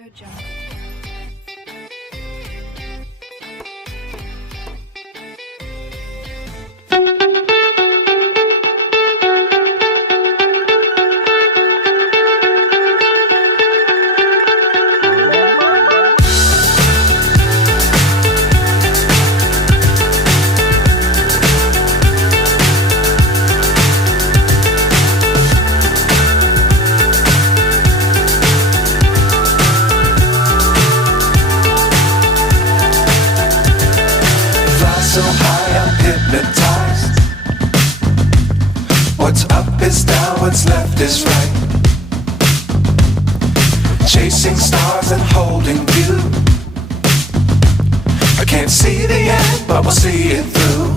Good job. So high I'm hypnotized. What's up is down, what's left is right. Chasing stars and holding you. I can't see the end, but we'll see it through.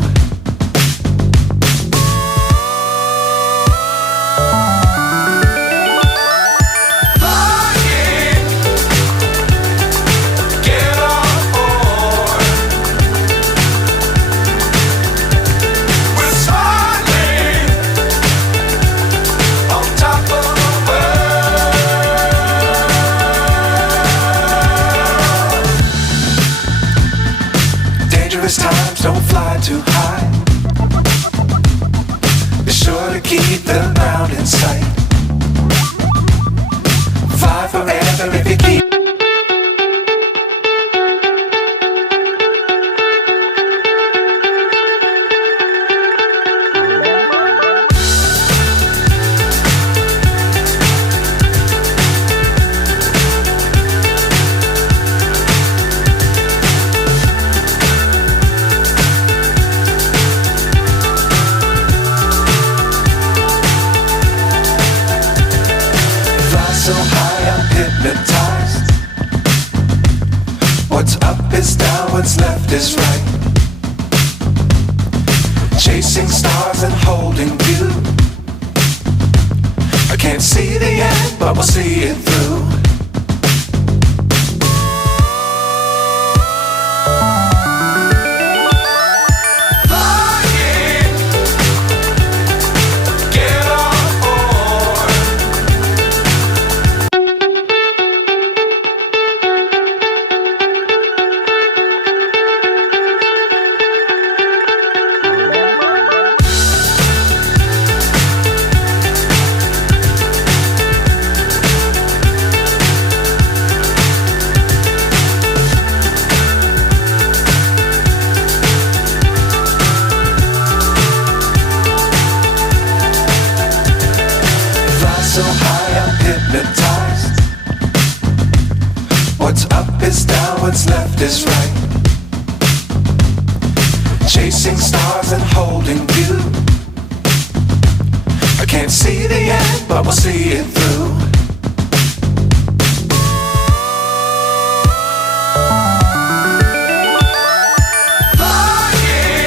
Times don't fly too high. Be sure to keep the ground in sight. Fly forever if you keep. So high I'm hypnotized. What's up is down, what's left is right. Chasing stars and holding you. I can't see the end, but we'll see it through. So high I'm hypnotized. What's up is down, what's left is right. Chasing stars and holding you. I can't see the end, but we'll see it through.